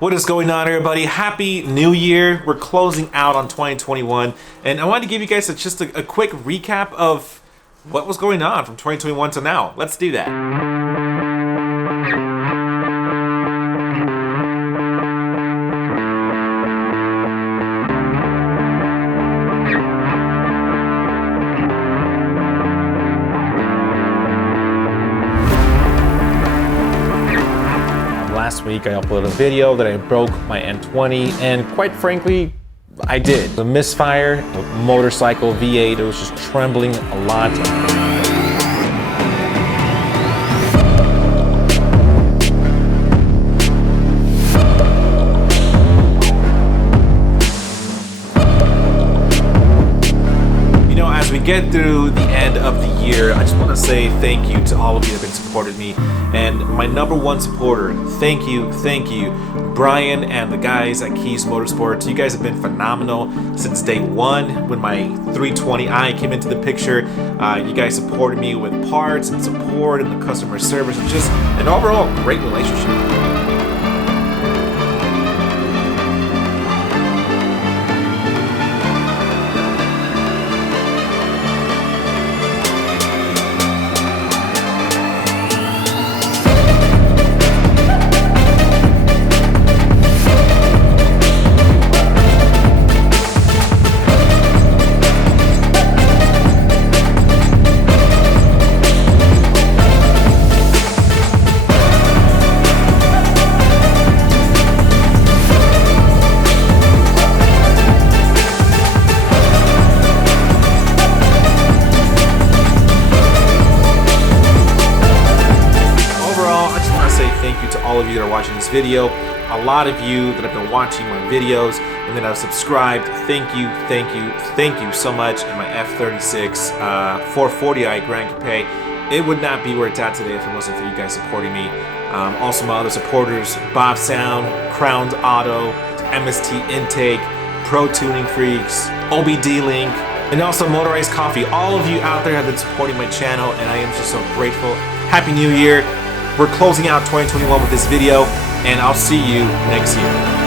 What is going on, everybody? Happy New Year. We're closing out on 2021, and I wanted to give you guys just a quick recap of what was going on from 2021 to now. Let's do that. Last week I uploaded a video that I broke my N20, and quite frankly, I did. The misfire, the motorcycle V8, it was just trembling a lot. As we get through the end of the year, I just want to say thank you to all of you that have been supporting me. And my number one supporter, thank you, Brian and the guys at Kies Motorsports. You guys have been phenomenal since day one when my 320i came into the picture. You guys supported me with parts and support and the customer service and just an overall great relationship. Thank you to all of you that are watching this video. A lot of you that have been watching my videos and that have subscribed, thank you so much. And my F36 440i Grand Coupe, it would not be where it's at today if it wasn't for you guys supporting me. Also my other supporters, Bob Sound, Crowned Auto, MST Intake, Pro Tuning Freaks, OBD Link, and also Motorized Coffee. All of you out there have been supporting my channel, and I am just so grateful. Happy New Year. We're closing out 2021 with this video, and I'll see you next year.